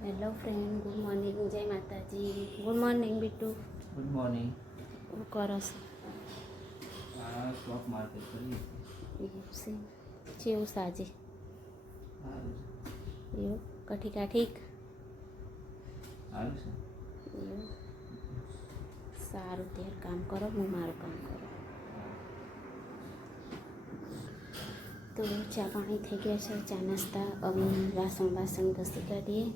Hello friend, good morning. જય માતાજી. Good morning Bittu. Good morning. શું કરો છો? સ્ટોક માર્કેટ કરીએ એવું છે. કેવું સાજે સારું એવું કઠી કાઠીક સારું છે. એવું સારું. ત્યારે કામ કરો, હું મારું કામ કરું. તો ચા પાણી થઈ ગયા છે. ચા નાસ્તા. હવે વાસણ ઘસી કાઢીએ.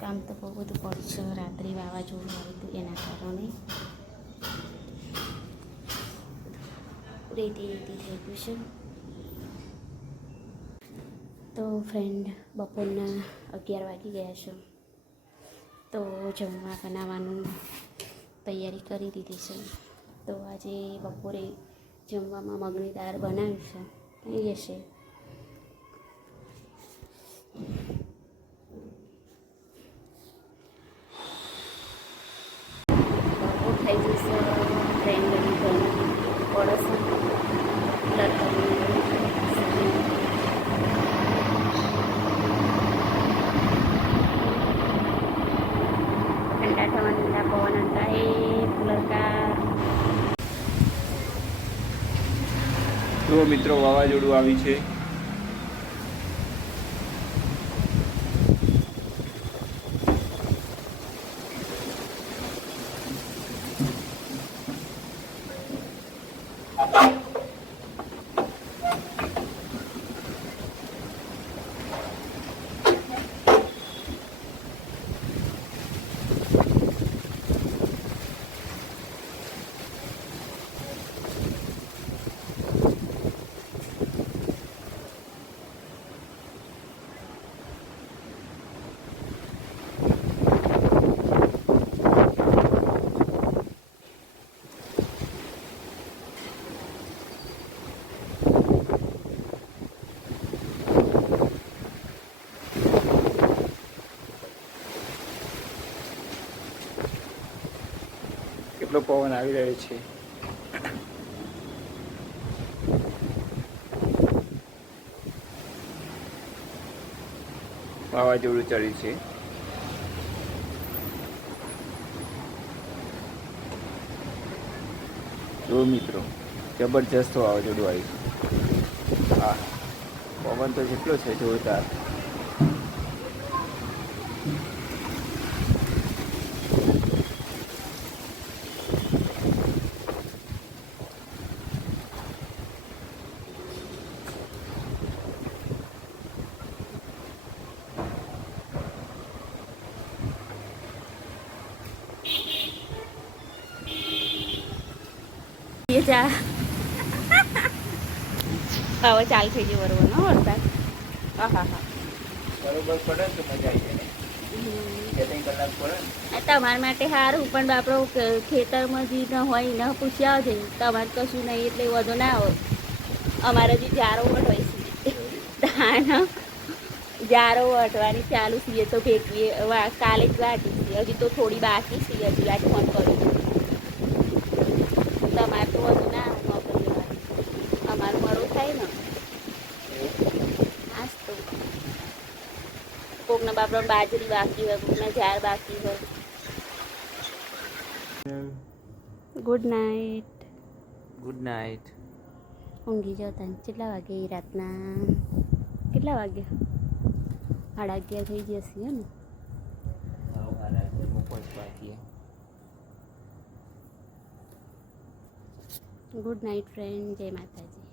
કામ તો બહુ બધું પડ્યું છે. રાત્રે વાવાઝોડું આવ્યું હતું એના કારણે રેતી થઈ ગયું છે. તો ફ્રેન્ડ, બપોરના 11 વાગી ગયા છે. તો જમવા બનાવવાનું તૈયારી કરી દીધી છે. તો આજે બપોરે જમવામાં મગની દાળ બનાવી છે. થઈ જશે. બપોર થઈ જશે. ફ્રેન્ડ અને પડોશ ઠંડા પવન હતા એ લડકા. તો મિત્રો, વાવાઝોડું આવી છે. કેટલો પવન આવી રહ્યો છે. વાવાઝોડું ચડ્યું છે. જો મિત્રો, જબરજસ્ત વાવાઝોડું આવ્યું છે. હા, પવન તો કેટલો છે જોરદાર. જા હવે ચાલુ થઈ ગયો બરોબર. નો વરસાદ. હા હા હા, બરોબર પડે તો મજા આવી જાય. 2-3 કલાક પડે ને. તમારા માટે સારું, પણ આપણો ખેતરમાં જે ન હોય ન પૂછ્યા આવજે. તમારે કશું નહીં એટલે વધુ ના આવે. અમારે જે જારો વટવાય છે, જારો વટવાની ચાલુ છીએ તો ભેગવી કાલે જ વાટી છે. હજી તો થોડી બાકી છે. હજી વાત ફોન કર્યું. તમારે તો વધુ ના આવે નોકરી લેવાની. અમારું મળવું થાય ને. હાસ તો કોકના બાપડા બાજરી બાકી હોય, કોકના ઝાડ બાકી હોય. Good night. Good night. ઊંઘી જતા. કેટલા વાગે રાતના? કેટલા વાગ્યા? 11:30 થઈ જશે ને. Good night friend. જય માતાજી.